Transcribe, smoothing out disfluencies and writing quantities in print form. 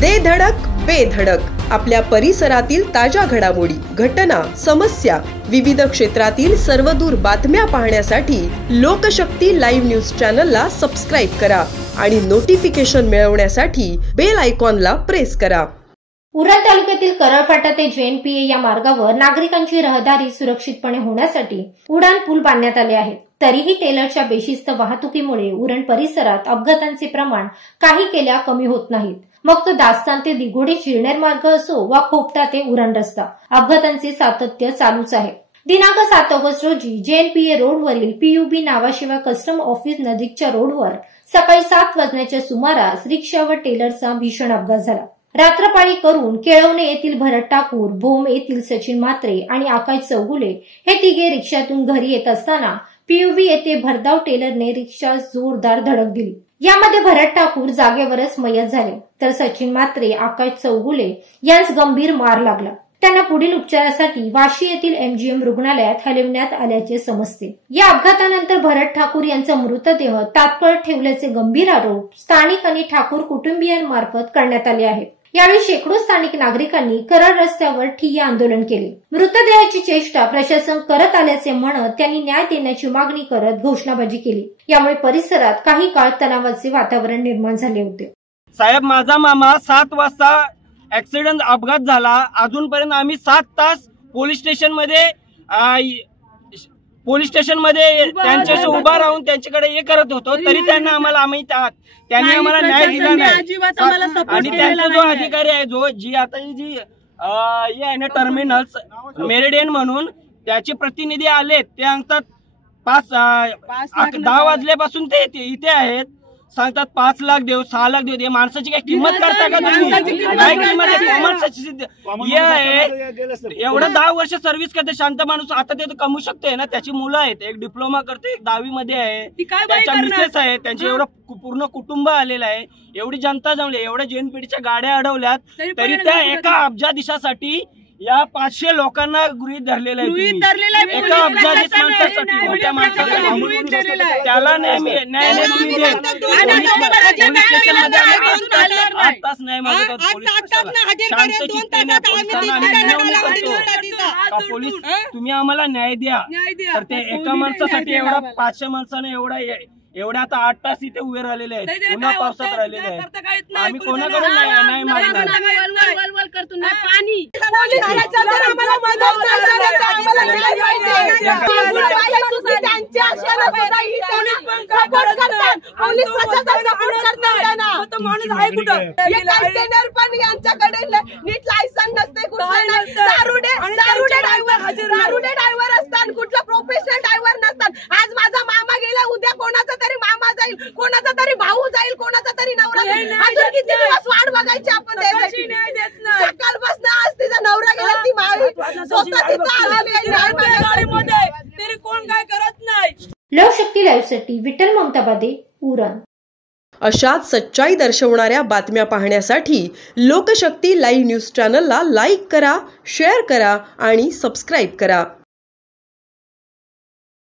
दे धडक बेधडक आपल्या परिसरातील ताज्या घडामोडी, घटना, समस्या, विविध क्षेत्रातील सर्वदूर बातम्या पाहण्यासाठी लोकशक्ती लाईव्ह न्यूज चॅनलला सबस्क्राईब करा आणि नोटिफिकेशन मिळवण्यासाठी बेल आयकॉनला प्रेस करा। उरण तालुक्यातील करळफाटा ते JNPA या मार्गावर नागरिकांची रहदारी सुरक्षितपणे होण्यासाठी उडान पूल बांधण्यात आले आहेत। तरीही टेलरच्या बेशिस्त वाहतुकीमुळे उरण परिसरात अपघातांचे प्रमाण काही केल्या कमी होत नाहीत। मग तो दास्तान ते दिघोडी चिरनेर मार्ग असो वा खोपटा ते उरण रस्ता, अपघातांचे सातत्य चालूच आहे। दिनांक 7 ऑगस्ट रोजी JNPA रोडवरील PUB नावाशिवाय कस्टम ऑफिस नजीकच्या रोडवर सकाळी 7 वाजण्याच्या सुमारास रिक्षा व टेलरचा भीषण अपघात झाला। रात्रपाळी करून केळवणे येथील भरत ठाकूर, भोम येथील सचिन म्हात्रे आणि आकाश चौगुले हे तिघे रिक्षातून घरी येत असताना PUB येथे भरधाव टेलरने रिक्षा जोरदार धडक दिली। यामध्ये भरत ठाकूर जागेवरच मयत झाले, तर सचिन म्हात्रे, आकाश चौगुले यांस गंभीर मार लागला। त्यांना पुढील उपचारासाठी वाशी येथील MGM रुग्णालयात हलविण्यात आल्याचे समजते। या अपघातानंतर भरत ठाकूर यांचा मृतदेह तात्काळ ठेवल्याचे गंभीर आरोप स्थानिक आणि ठाकूर कुटुंबियांमार्फत करण्यात आले आहेत। यावेळी शेकडो स्थानिक नागरिकांनी कराड रस्त्यावर ठिय्या आंदोलन केले। मृतदेहाची चेष्टा प्रशासन करत आल्याचे म्हणत त्यांनी न्याय देण्याची मागणी करत घोषणाबाजी केली। यामुळे परिसरात काही काळ तणावाचे वातावरण निर्माण झाले होते। साहेब, माझा मामा 7 वाजता ऍक्सिडेंट अपघात झाला। अजूनपर्यंत आम्ही 7 तास पोलीस स्टेशन मध्ये त्यांच्याशी उभा राहून त्यांच्याकडे हे करत होतो, तरी त्यांनी आम्हाला न्याय दिला नाही। आणि त्यांचा जो अधिकारी आहे, जी आता जी आहे ना टर्मिनल्स मेरिडियन म्हणून, त्याचे प्रतिनिधी आले, ते सांगतात 10 वाजल्यापासून ते इथे आहेत, सांगतात 5 लाख देऊ, 6 लाख देऊ। माणसाची काय किंमत करता का तुम्ही? काय किंमत आहे माणसाची? एवढं 10 वर्ष सर्व्हिस करते शांत माणूस, आता ते कमवू शकतोय ना। त्याची मुलं आहेत, एक डिप्लोमा करते, एक 10वी मध्ये आहे, त्याच्या मिसेस आहे, त्यांचे एवढं पूर्ण कुटुंब आलेलं आहे, एवढी जनता जमली, एवढ्या JNPAच्या गाड्या अडवल्यात, तरी त्या एका अब्जाधीशासाठी या 500 लोकांना गृहीत धरलेलं आहे। एका अब्जाधीश माणसासाठी, मोठ्या माणसासाठी त्याला न्याय तुम्ही देत। 8 तास न्याय मागत आहोत पोलीस, तुम्ही आम्हाला न्याय द्या। तर ते एका माणसासाठी एवढा 500 माणसाने एवढ्या आता 8 तास इथे उभे राहिलेले आहेत, उन्हा पावसात राहिलेले आहेत। आम्ही कोणाकडून नाही मागणार। यांच्याकडे नीट लायसन नसते, दारुडे ड्रायव्हर असतात, कुठला प्रोफेशनल ड्रायव्हर नसतात। आज माझा मामा गेला, उद्या कोणाचा तरी मामा जाईल, कोणाचा तरी भाऊ जाईल, कोणाचा तरी नवरा जाईल। अजून किती दिवस वाट बघायची आपण त्यासाठी? सकाळपासून आज तिचा नवरा गेला, ती स्वतः तिथं आलेली आहे, तरी कोण काय करत नाही। लोकशक्ती लाईव्हसाठी विठ्ठल ममताबादे, उरण। अशाच सच्चाई दर्शवणाऱ्या बातम्या पाहण्यासाठी लोकशक्ती लाईव्ह न्यूज चॅनलला लाईक करा, शेअर करा आणि सबस्क्राईब करा।